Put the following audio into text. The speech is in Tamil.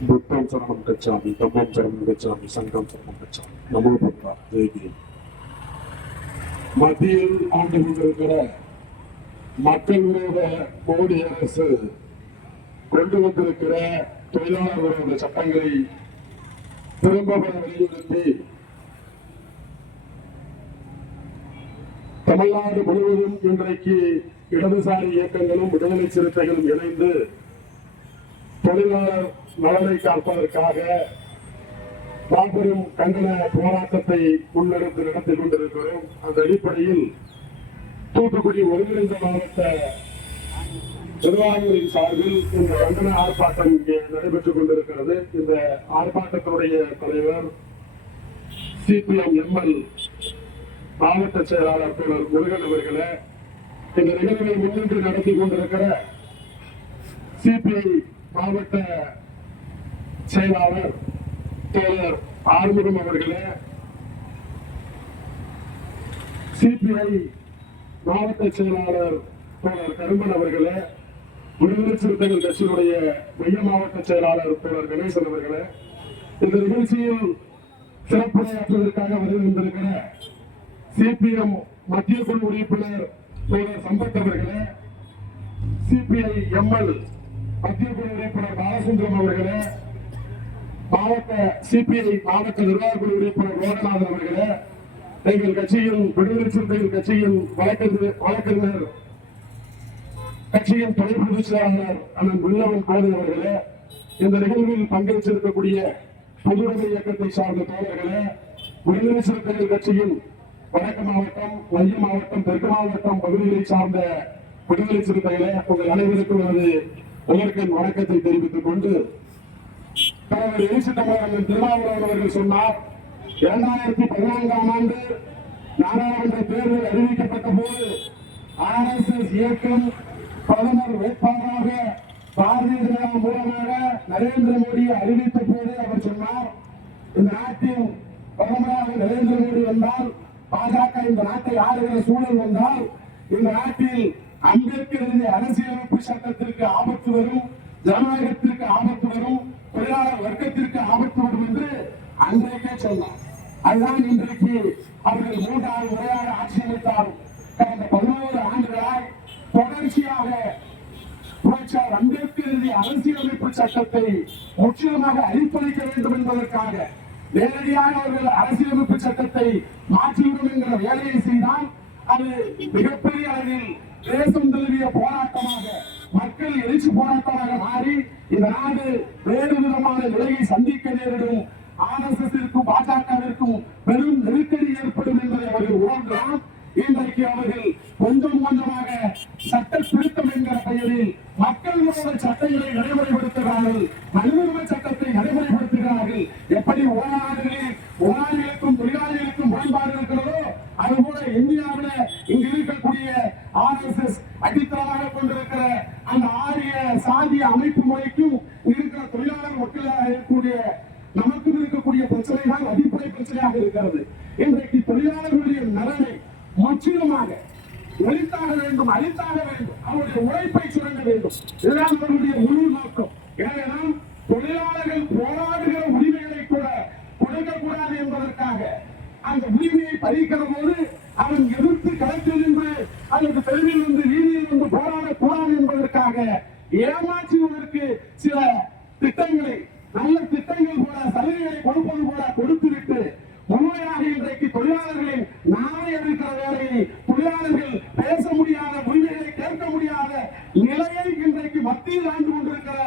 புத்தம் சரணம் கச்சாமி தம்மம் சரணம் கச்சாமி சங்கம் சரணம் கச்சாமி நமோ புத்தா ஜெயகிரி மத்தியில் ஆண்டு கொண்டிருக்கிற மக்கள் விரோத மோடி அரசு கொண்டு வந்திருக்கிற தொழிலாளர் விரோத சட்டங்களை திரும்ப வலியுறுத்தி தமிழ்நாடு முழுவதும் இன்றைக்கு இடதுசாரி இயக்கங்களும் விடுதலை சிறுத்தைகளும் இணைந்து தொழிலாளர் நலனை காப்பதற்காக மாபெரும் கண்டன போராட்டத்தை முன்னெடுத்து நடத்தி கொண்டிருக்கிறோம். அந்த அடிப்படையில் தூத்துக்குடி ஒருங்கிணைந்த மாவட்ட நிர்வாகிகளின் சார்பில் இந்த கண்டன ஆர்ப்பாட்டம் இங்கே நடைபெற்றுக் கொண்டிருக்கிறது. இந்த ஆர்ப்பாட்டத்தினுடைய தலைவர் சிபிஎம் எம்எல் மாவட்ட செயலாளர் தோழர் முருகன் அவர்களே இந்த நிகழ்வை முன்னின்று நடத்தி கொண்டிருக்கிற சிபிஐ மாவட்ட செயலாளர் தோழர் ஆறுமுகம் அவர்களே சிபிஐ மாவட்ட செயலாளர் தோழர் கரும்பன் அவர்களே விடுதலை சிறுத்தைகள் கட்சியினுடைய மைய மாவட்ட செயலாளர் தோழர் கணேசன் அவர்களே இந்த நிகழ்ச்சியில் சிறப்புரையாற்றுவதற்காக வருகின்றிருக்கிற சிபிஎம் மத்திய குழு உறுப்பினர் தோழர் சம்பத் அவர்களே சிபிஐ எம்எல் மத்திய குழு உறுப்பினர் பாலசுந்தரம் அவர்களே மாவட்ட சிபிஐ மாவட்ட நிர்வாக குழு உறுப்பினர் லோகநாதன் அவர்களே எங்கள் கட்சியின் விடுதலை சிறுத்தைகள் கட்சியின் வழக்கறிஞர் வழக்கறிஞர் கட்சியின் துணை பொதுச் அண்ணன் வில்லவன் கோதை அவர்களே இந்த நிகழ்வில் பங்கேற்றிருக்கக்கூடிய பொதுவுடைமை இயக்கத்தை சார்ந்த தோழர்களே விடுதலை சிறுத்தைகள் கட்சியின் வடக்கு மாவட்டம் மைய மாவட்டம் தெற்கு மாவட்டம் பகுதிகளை சார்ந்த விடுதலை சிறுத்தைகளே உங்கள் அனைவருக்கும் எனது உயர்கண் வணக்கத்தை தெரிவித்துக் கொண்டு தலைவர் எழுச்சி தமிழர் திருமாவளவன் அவர்கள் சொன்னார் இரண்டாயிரத்தி பதினான்காம் ஆண்டு நாடாளுமன்ற தேர்தல் அறிவிக்கப்பட்ட போது ஆர்எஸ்எஸ் இயக்கம் பிரதமர் வேட்பாளராக பாரதிய ஜனதா மூலமாக நரேந்திர மோடியை அறிவித்த போது அவர் சொன்னார் இந்த நாட்டின் பிரதமராக நரேந்திர மோடி வந்தால் பாஜக இந்த நாட்டை ஆளுகிற சூழல் வந்தால் இந்த நாட்டில் அம்பேத்கர் அரசியலமைப்பு சட்டத்திற்கு ஆபத்து வரும் ஜனநாயகத்திற்கு ஆபத்து வரும் தொழிலாளர் வர்க்கத்திற்கு ஆபத்து வரும் என்று அன்றைக்கே சொன்னார். அதுதான் இன்றைக்கு அவர்கள் மூன்றாவது முறையாக ஆட்சி அமைத்தாலும் கடந்த பதினோரு ஆண்டுகளாய் தொடர்ச்சியாக புரட்சியாளர் அம்பேத்கர் எழுதிய அரசியலமைப்பு சட்டத்தை முற்றிலுமாக அழிப்பளிக்க வேண்டும் என்பதற்காக நேரடியாக அவர்கள் அரசியலமைப்பு சட்டத்தை மாற்றிவிடும் என்கிற வேலையை செய்தால் அது மிகப்பெரிய அளவில் தேசம் தழுவிய போராட்டமாக மக்கள் எழுச்சி போராட்டமாக மாறி இந்த நாடு வேறு விதமான நிலையை சந்திக்க நேரிடும். ஆர்எஸ்எஸ்க்கும் பாஜகவிற்கும் பெரும் நெருக்கடி ஏற்படும் என்பதை அவர்கள் உணர்ந்தால் இன்றைக்கு அவர்கள் கொஞ்சம் கொஞ்சமாக சட்ட திருத்தம் என்கிற பெயரில் மக்கள் விரோத சட்டங்களை நடைமுறைப்படுத்துகிறார்கள். மனித அந்த ஆரிய சாதிய அமைப்பு முறைக்கும் இருக்கிற தொழிலாளர் மக்களாக இருக்கக்கூடிய நமக்கும் இருக்கக்கூடிய பிரச்சனைகள் அடிப்படை பிரச்சனையாக இருக்கிறது. இன்றைக்கு தொழிலாளர்களுடைய நலனை முற்றிலுமாக ஒழித்தாக வேண்டும் அழித்தாக வேண்டும். அவருடைய உழைப்பை சுரண்ட வேண்டும். இதுதான் அவருடைய முழு நோக்கம். களத்தில் நின்று அல்லது தெருவில் வந்து வீதியில் வந்து போராடக்கூடாது என்பதற்காக ஏமாற்றுவதற்கு சில திட்டங்களை நல்ல திட்டங்கள் போல சலுகைகளை கொடுப்பது போல கொடுத்துவிட்டு முழுமையாக இன்றைக்கு தொழிலாளர்களின் நாளை இருக்கிற வேலையை தொழிலாளர்கள் பேச முடியாத உரிமைகளை கேட்க முடியாத நிலையை இன்றைக்கு மத்தியில் ஆண்டு கொண்டிருக்கிற